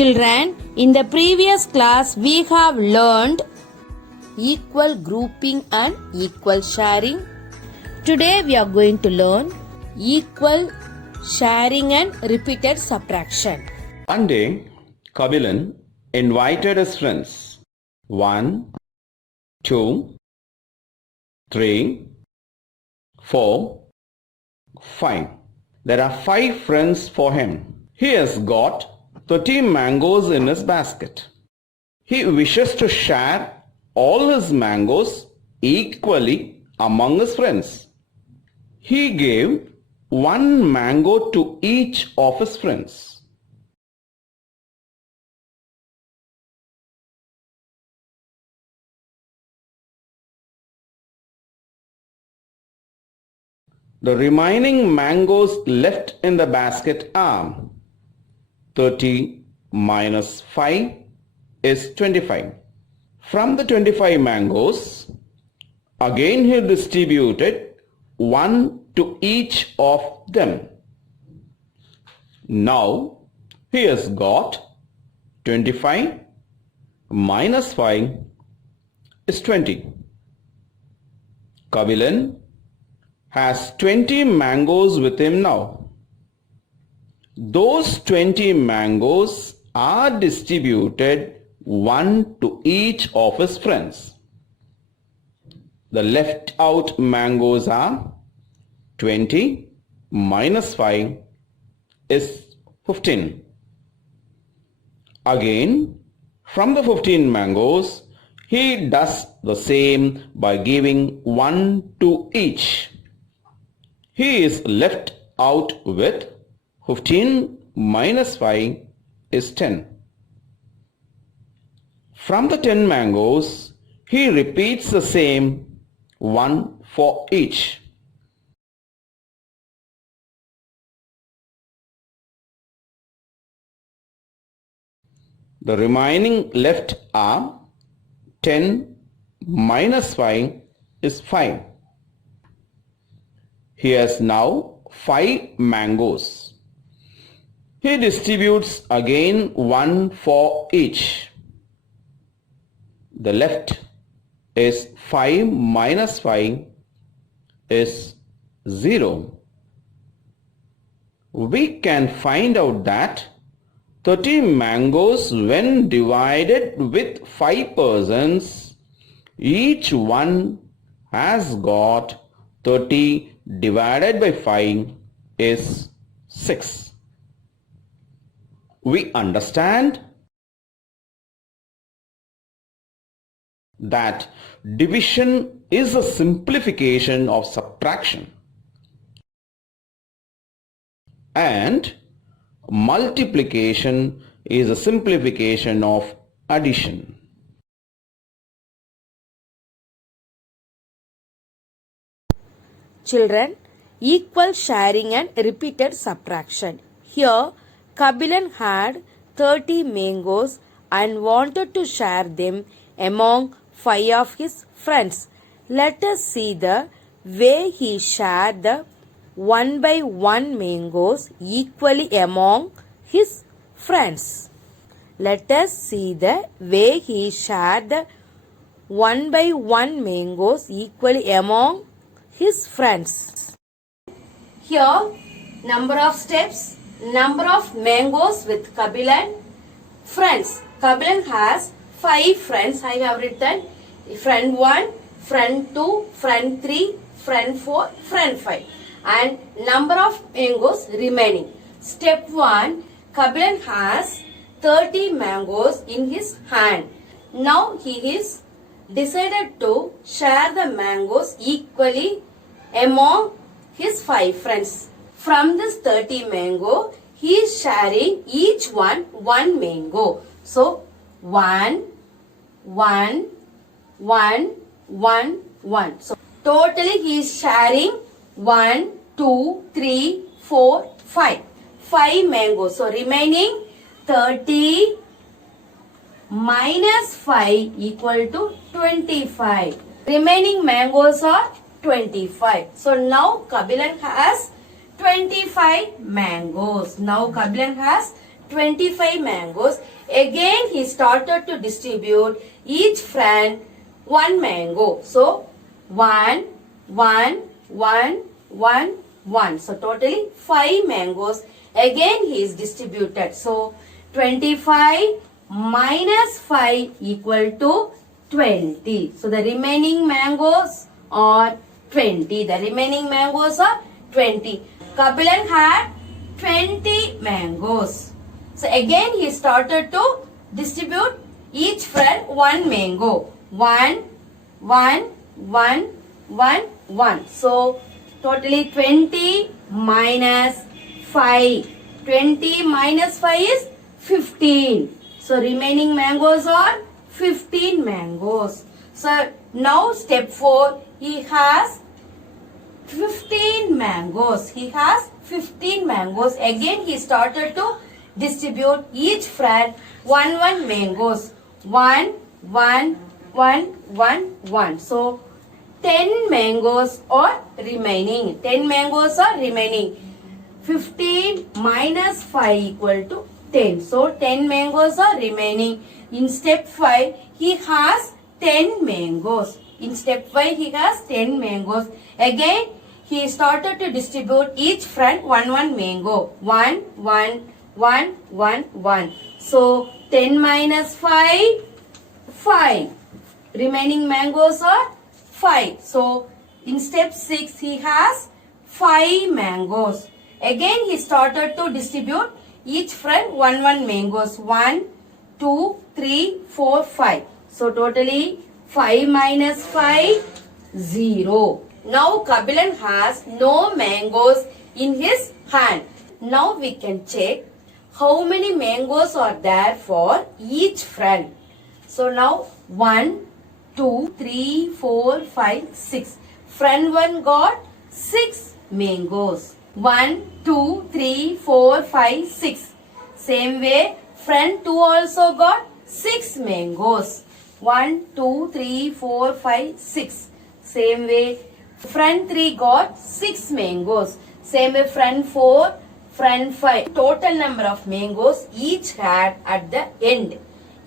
Children, in the previous class we have learned equal grouping and equal sharing. Today we are going to learn equal sharing and repeated subtraction. One day, Kabilan invited his friends. 1, 2, 3, 4, 5. There are 5 friends for him. He has got 30 mangoes in his basket. He wishes to share all his mangoes equally among his friends. He gave 1 mango to each of his friends. The remaining mangoes left in the basket are 30 minus 5 is 25. From the 25 mangoes, again he distributed 1 to each of them. Now he has got 25 minus 5 is 20. Kabilan has 20 mangoes with him now. Those 20 mangoes are distributed 1 to each of his friends. The left out mangoes are 20 minus 5 is 15. Again, from the 15 mangoes, he does the same by giving 1 to each. He is left out with 15 minus 5 is 10. From the 10 mangoes, he repeats the same 1 for each. The remaining left are 10 minus 5 is 5. He has now 5 mangoes. He distributes again 1 for each. The left is 5 minus 5 is 0. We can find out that 30 mangoes when divided with 5 persons, each one has got 30 divided by 5 is 6. We understand that division is a simplification of subtraction and multiplication is a simplification of addition. Children, equal sharing and repeated subtraction. Here, Kabilan had 30 mangoes and wanted to share them among 5 of his friends. Let us see the way he shared the 1 by 1 mangoes equally among his friends. Let us see the way he shared the 1 by 1 mangoes equally among his friends. Here, number of steps, number of mangoes with Kabilan. Friends, Kabilan has 5 friends. I have written friend 1, friend 2, friend 3, friend 4, friend 5. And number of mangoes remaining. Step 1, Kabilan has 30 mangoes in his hand. Now he is decided to share the mangoes equally among his 5 friends. From this 30 mango, he is sharing each one 1 mango. So 1, 1, 1, 1, 1. So totally he is sharing 1, 2, 3, 4, 5. 5 mangoes. So remaining 30 minus 5 equal to 25. Remaining mangoes are 25. So now Kabilan has 25 mangoes. Now Kabilan has 25 mangoes. Again he started to distribute each friend one mango. So 1, 1, 1, 1, 1. So totally 5 mangoes. Again he is distributed. So 25 minus 5 equal to 20. So the remaining mangoes are 20. The remaining mangoes are 20. Kabilan had 20 mangoes. So again he started to distribute each friend one mango. 1, 1, 1, 1, 1. So totally 20 minus 5. 20 minus 5 is 15. So remaining mangoes are 15 mangoes. So now step 4, he has 15 mangoes. He has 15 mangoes. Again he started to distribute each friend one mangoes. 1, 1, 1, 1, 1. So 10 mangoes are remaining. 10 mangoes are remaining. 15 minus 5 equal to 10. So 10 mangoes are remaining. In step 5, he has 10 mangoes. In step 5, he has 10 mangoes. Again, he started to distribute each friend one mango. 1, 1, 1, 1, 1. So 10 minus 5, 5. Remaining mangoes are 5. So in step 6, he has 5 mangoes. Again, he started to distribute each friend one mangoes. 1, 2, 3, 4, 5. So totally 5 minus 5, 0. Now Kabilan has no mangoes in his hand. Now we can check how many mangoes are there for each friend. So now 1, 2, 3, 4, 5, 6. Friend 1 got 6 mangoes. 1, 2, 3, 4, 5, 6. Same way, friend 2 also got 6 mangoes. 1, 2, 3, 4, 5, 6. Same way, friend 3 got 6 mangoes. Same way, friend 4, friend 5. Total number of mangoes each had at the end.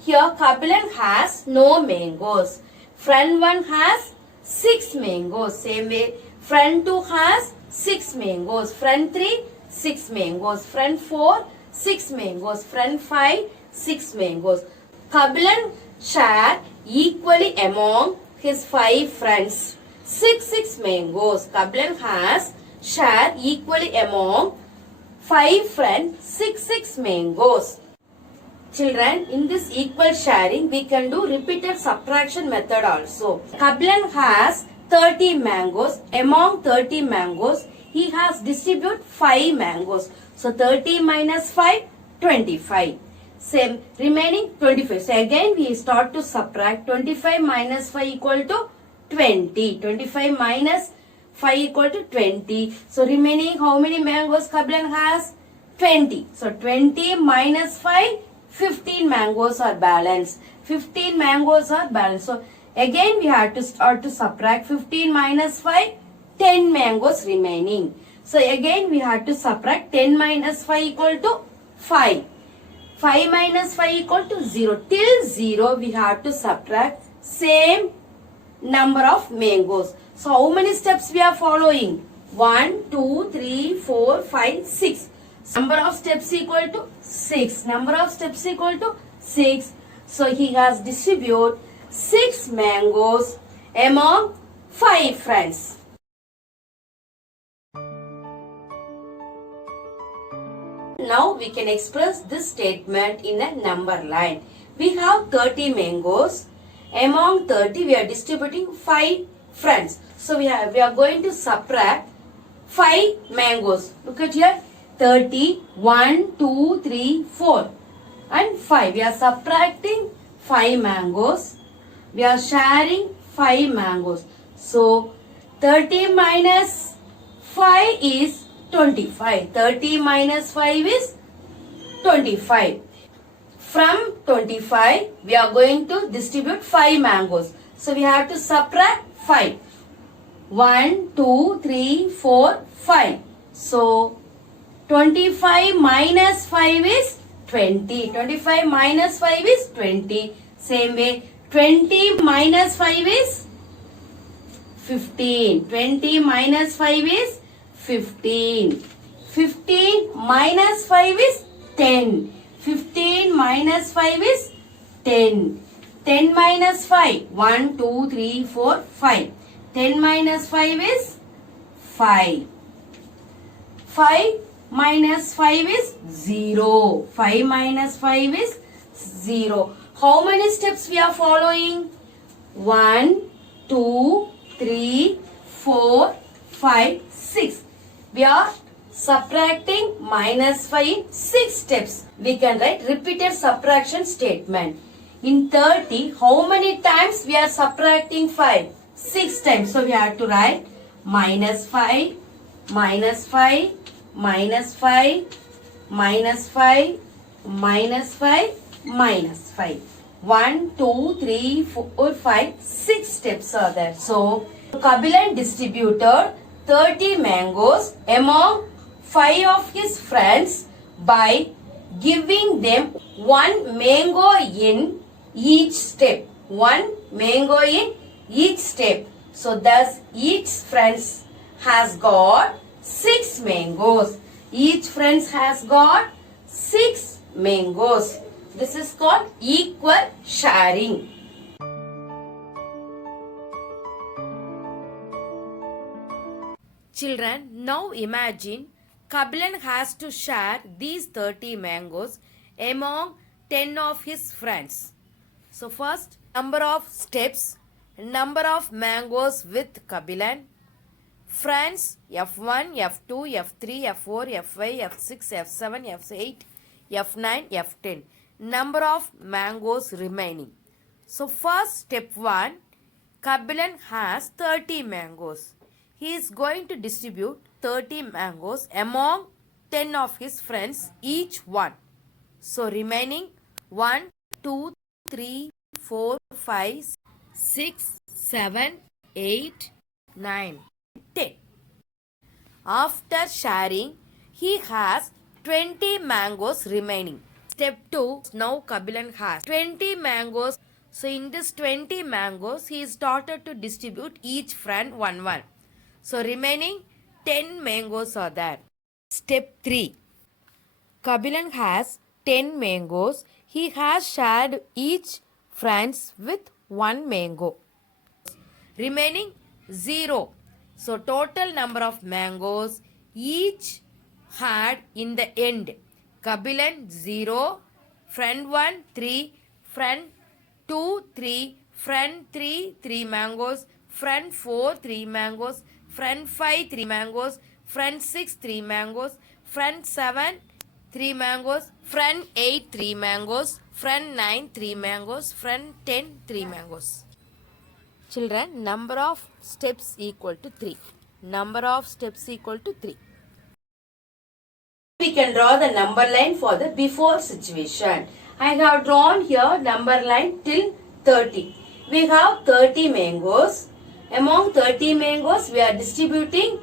Here, Kabilan has no mangoes. Friend 1 has 6 mangoes. Same way, friend 2 has 6 mangoes. Friend 3, 6 mangoes. Friend 4, 6 mangoes. Friend 5, 6 mangoes. Kabilan shared equally among his 5 friends. 6 mangoes. Kabilan has shared equally among 5 friends. 6 mangoes. Children, in this equal sharing, we can do repeated subtraction method also. Kabilan has 30 mangoes. Among 30 mangoes, he has distributed 5 mangoes. So 30 minus 5, 25. Same, remaining 25. So again we start to subtract. 25 minus 5 equal to 20. 25 minus 5 equal to 20. So remaining how many mangoes Kabilan has? 20. So 20 minus 5, 15 mangoes are balanced. 15 mangoes are balanced. So again we have to start to subtract. 15 minus 5, 10 mangoes remaining. So again we have to subtract. 10 minus 5 equal to 5. 5 minus 5 equal to 0. Till 0 we have to subtract same number of mangoes. So how many steps we are following? 1, 2, 3, 4, 5, 6. Number of steps equal to 6. Number of steps equal to 6. So he has distributed 6 mangoes among 5 friends. Now we can express this statement in a number line. We have 30 mangoes. Among 30 we are distributing 5 friends. So we are going to subtract 5 mangoes. Look at here. 30, 1, 2, 3, 4 and 5. We are subtracting 5 mangoes. We are sharing 5 mangoes. So 30 minus 5 is 25. 30 minus 5 is 25. From 25, we are going to distribute 5 mangoes. So we have to subtract 5. 1, 2, 3, 4, 5. So 25 minus 5 is 20. 25 minus 5 is 20. Same way, 20 minus 5 is 15. 20 minus 5 is 15. 15 minus 5 is 10. 15 minus 5 is 10. 10 minus 5. 1, 2, 3, 4, 5. 10 minus 5 is 5. 5 minus 5 is 0. 5 minus 5 is 0. How many steps we are following? 1, 2, 3, 4, 5, 6. We are subtracting minus 5 in 6 steps. We can write repeated subtraction statement. In 30, how many times we are subtracting 5? 6 times. So we have to write minus 5, minus 5, minus 5, minus 5, minus 5, minus 5. 1, 2, 3, 4, 5, 6 steps are there. So, Kabilan distributed 30 mangoes among 5 of his friends by giving them 1 mango in each step. 1 mango in each step. So, thus each friends has got 6 mangoes. Each friends has got 6 mangoes. This is called equal sharing. Children, now imagine Kabilan has to share these 30 mangoes among 10 of his friends. So first, number of steps, number of mangoes with Kabilan, friends F1, F2, F3, F4, F5, F6, F7, F8, F9, F10. Number of mangoes remaining. So first step 1, Kabilan has 30 mangoes. He is going to distribute 30 mangoes among 10 of his friends, each one. So remaining 1, 2, 3, 4, 5, 6, 7, 8, 9, 10. After sharing, he has 20 mangoes remaining. Step 2, now Kabilan has 20 mangoes. So in this 20 mangoes, he started to distribute each friend 1. So remaining 10 mangoes are there. Step 3, Kabilan has 10 mangoes. He has shared each friends with 1 mango. Remaining 0. So total number of mangoes each had in the end. Kabilan 0, friend 1 3, friend 2 3, friend 3 3 mangoes, friend 4 3 mangoes, friend 5 3 mangoes, friend 6 3 mangoes, friend 7 3 mangoes, friend 8 3 mangoes, friend 9 3 mangoes, friend 10 3 mangoes. Children, number of steps equal to 3. Number of steps equal to 3. We can draw the number line for the before situation. I have drawn here number line till 30. We have 30 mangoes. Among 30 mangoes, we are distributing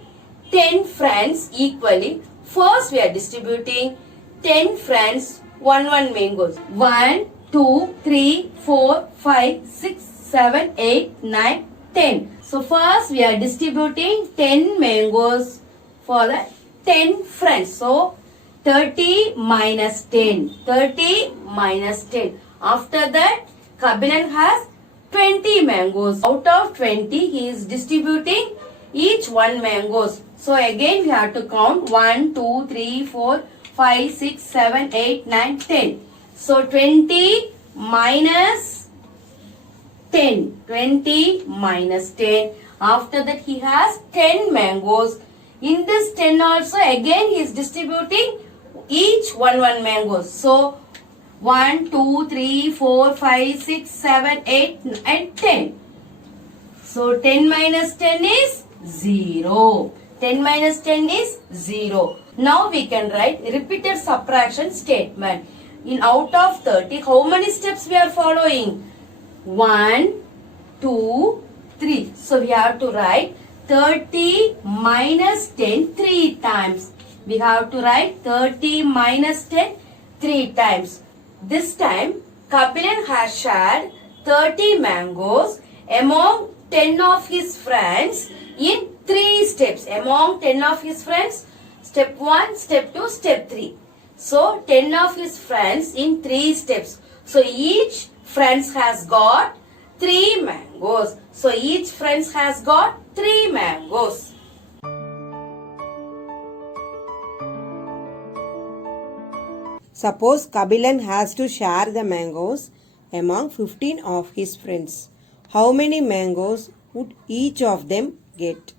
10 friends equally. First, we are distributing 10 friends 1 mangoes. 1, 2, 3, 4, 5, 6, 7, 8, 9, 10. So first we are distributing 10 mangoes for the 10 friends. So 30 minus 10. 30 minus 10. After that, Kabilan has 20 mangoes. Out of 20, he is distributing each 1 mangoes. So again we have to count 1, 2, 3, 4, 5, 6, 7, 8, 9, 10. So 20 minus 10. 20 minus 10. After that he has 10 mangoes. In this 10 also again he is distributing each 1 mangoes. So 1, 2, 3, 4, 5, 6, 7, 8 and 10. So 10 minus 10 is 0. 10 minus 10 is 0. Now we can write repeated subtraction statement. In out of 30, how many steps we are following? 1, 2, 3. So we have to write 30 minus 10 3 times. We have to write 30 minus 10 3 times. This time, Kabilan has shared 30 mangoes among 10 of his friends in 3 steps. Among 10 of his friends, step 1, step 2, step 3. So, 10 of his friends in 3 steps. So, each friends has got 3 mangoes. So, each friends has got 3 mangoes. Suppose Kabilan has to share the mangoes among 15 of his friends. How many mangoes would each of them get?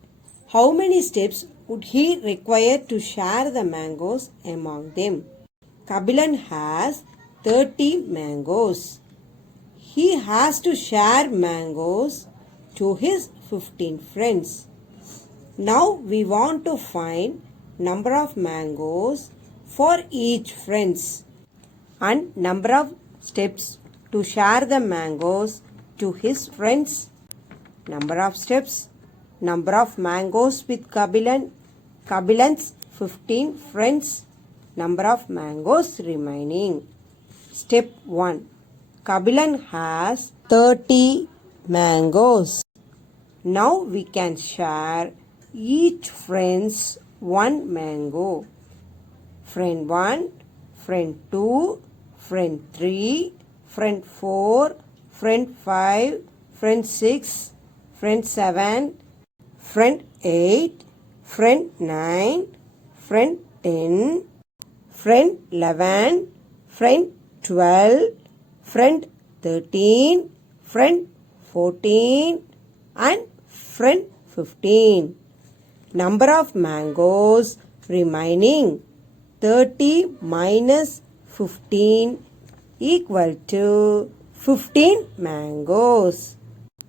How many steps would he require to share the mangoes among them? Kabilan has 30 mangoes. He has to share mangoes to his 15 friends. Now we want to find number of mangoes for each friends and number of steps to share the mangoes to his friends. Number of steps, number of mangoes with Kabilan's 15 friends, number of mangoes remaining. Step 1. Kabilan has 30 mangoes. Now we can share each friend's 1 mango. Friend 1, friend 2, friend 3, friend 4, friend 5, friend 6, friend 7, friend 8, friend 9, friend 10, friend 11, friend 12, friend 13, friend 14 and friend 15. Number of mangoes remaining 30 minus 15 equal to 15 mangoes.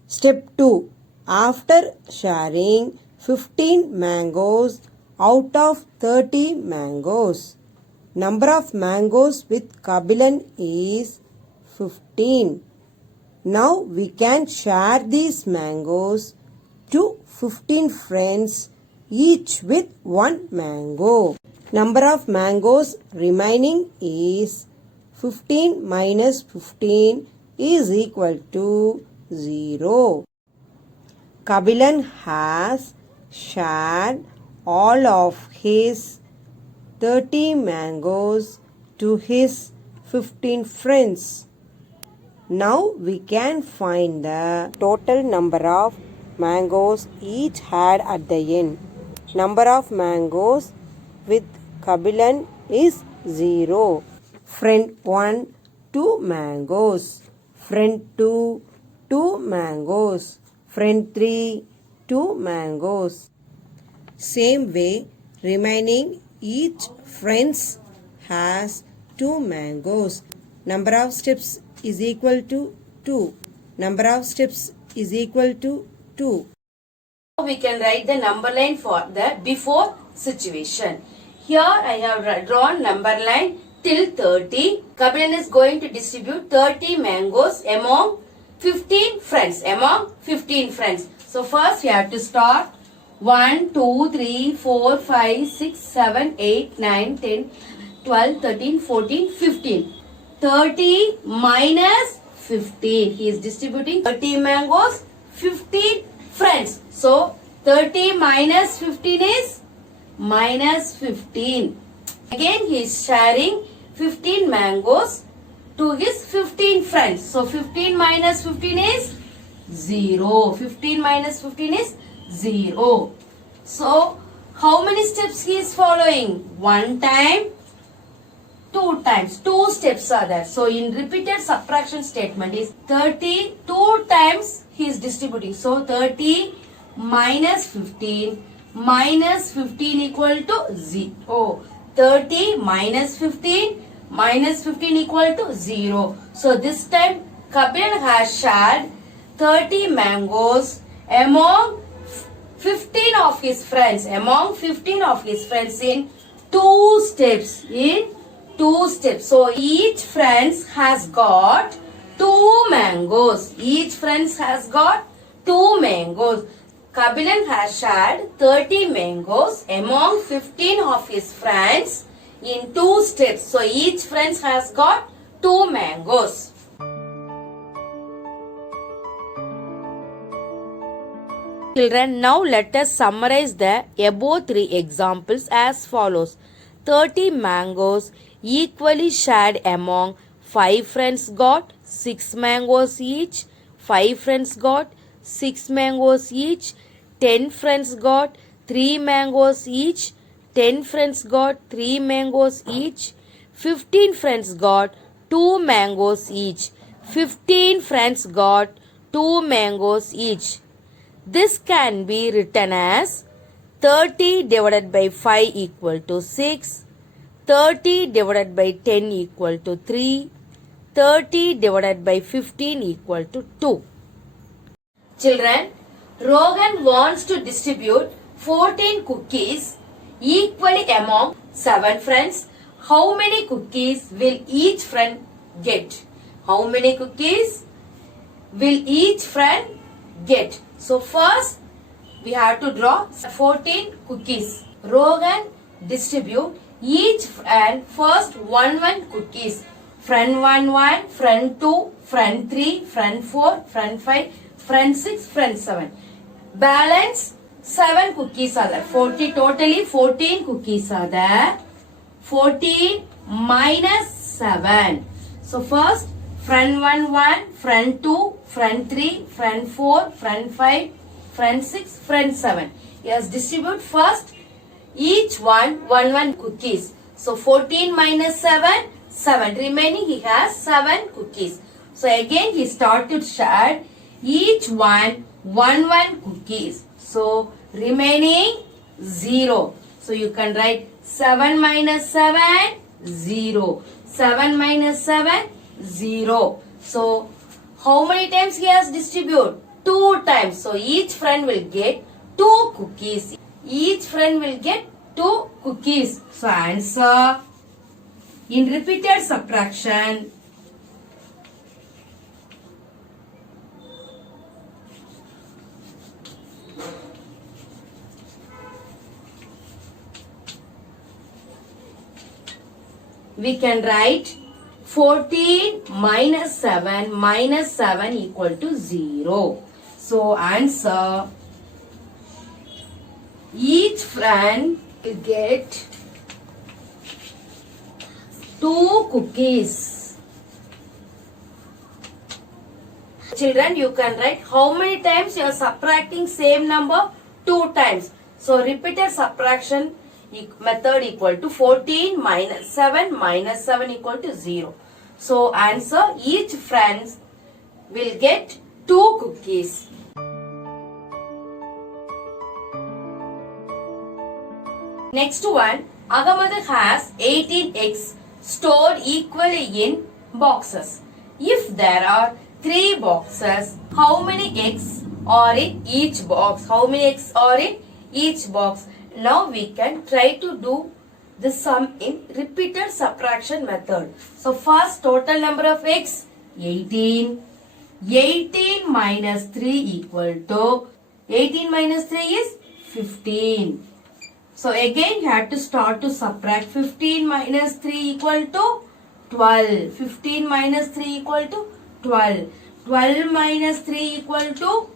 Step 2. After sharing 15 mangoes out of 30 mangoes, number of mangoes with Kabilan is 15. Now we can share these mangoes to 15 friends, each with 1 mango. Number of mangoes remaining is 15 minus 15 is equal to 0. Kabilan has shared all of his 30 mangoes to his 15 friends. Now we can find the total number of mangoes each had at the end. Number of mangoes with Kabilan is 0. Friend 1, 2 mangoes. Friend 2, 2 mangoes. Friend 3, 2 mangoes. Same way, remaining each friends has 2 mangoes. Number of steps is equal to 2. Number of steps is equal to 2. We can write the number line for the before situation. Here I have drawn number line till 30. Kabilan is going to distribute 30 mangoes among 15 friends. Among 15 friends. So first we have to start 1, 2, 3, 4, 5, 6, 7, 8, 9, 10, 12, 13, 14, 15. 30 minus 15. He is distributing 30 mangoes, 15 friends. So 30 minus 15 is minus 15. Again he is sharing 15 mangoes to his 15 friends. So 15 minus 15 is 0. 15 minus 15 is 0. So how many steps he is following? 1 time, 2 times. 2 steps are there. So in repeated subtraction statement is 30 2 times he is distributing. So 30 minus 15 equal to 0. 30 minus 15 equal to 0. So this time Kabilan has shared 30 mangoes among 15 of his friends. Among 15 of his friends in 2 steps. In 2 steps. So each friends has got 2 mangoes. Each friends has got 2 mangoes. Kabilan has shared 30 mangoes among 15 of his friends in 2 steps. So each friend has got 2 mangoes. Children, now let us summarize the above 3 examples as follows. 30 mangoes equally shared among 5 friends got 6 mangoes each. 5 friends got 6 mangoes each. 10 friends got 3 mangoes each. 10 friends got 3 mangoes each. 15 friends got 2 mangoes each. 15 friends got 2 mangoes each. This can be written as 30 divided by 5 equal to 6, 30 divided by 10 equal to 3, 30 divided by 15 equal to 2. Children, Rogan wants to distribute 14 cookies equally among 7 friends. How many cookies will each friend get? How many cookies will each friend get? So first we have to draw 14 cookies. Rogan distribute each friend first 1 cookies. Friend 1, friend 2, friend 3, friend 4, friend 5, friend 6, friend 7. Balance 7 cookies are there. Totally 14 cookies are there. 14 minus 7. So first friend 1, friend 2, friend 3, friend 4, friend 5, friend 6, friend 7. Yes, distribute first each one cookies. So 14 minus 7, 7. Remaining he has 7 cookies. So again he started share each one cookies. So remaining 0. So you can write 7 minus 7, 0. 7 minus 7, 0. So how many times he has distributed? 2 times. So each friend will get 2 cookies. Each friend will get 2 cookies. So answer in repeated subtraction. We can write 14 minus 7 equal to 0. So answer, each friend will get 2 cookies. Children, you can write how many times you are subtracting same number? 2 times. So repeated subtraction method equal to 14 minus 7 equal to 0. So answer, each friend will get 2 cookies. Next one, Agamada has 18 eggs stored equally in boxes. If there are 3 boxes, how many eggs are in each box? How many eggs are in each box? Now we can try to do the sum in repeated subtraction method. So first total number of eggs 18. 18 minus 3 equal to 18 minus 3 is 15. So again you have to start to subtract. 15 minus 3 equal to 12. 15 minus 3 equal to 12. 12 minus 3 equal to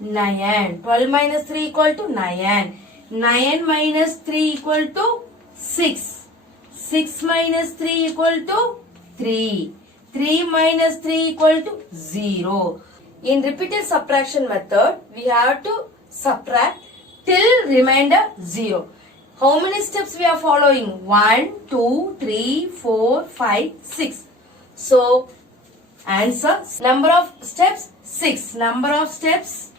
9. 12 minus 3 equal to 9. 9 minus 3 equal to 6. 6 minus 3 equal to 3. 3 minus 3 equal to 0. In repeated subtraction method, we have to subtract till remainder 0. How many steps we are following? 1, 2, 3, 4, 5, 6. So, answer, number of steps 6. Number of steps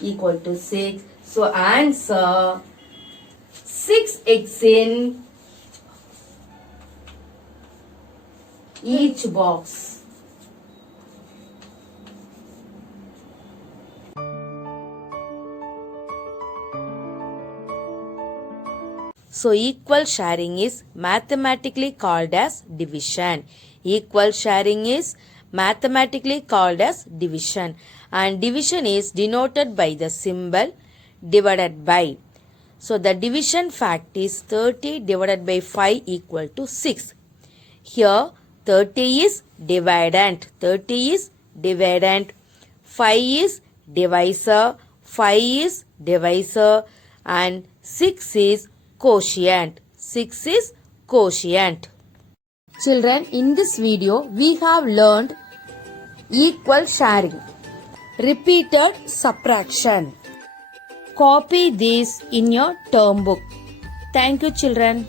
equal to 6. So answer, 6 eggs in each box. So equal sharing is mathematically called as division. Equal sharing is mathematically called as division, and division is denoted by the symbol divided by. So the division fact is 30 divided by 5 equal to 6. Here 30 is dividend, 30 is dividend, 5 is divisor, 5 is divisor, and 6 is quotient, 6 is quotient. Children, in this video we have learned equal sharing, repeated subtraction. Copy this in your term book. Thank you, children.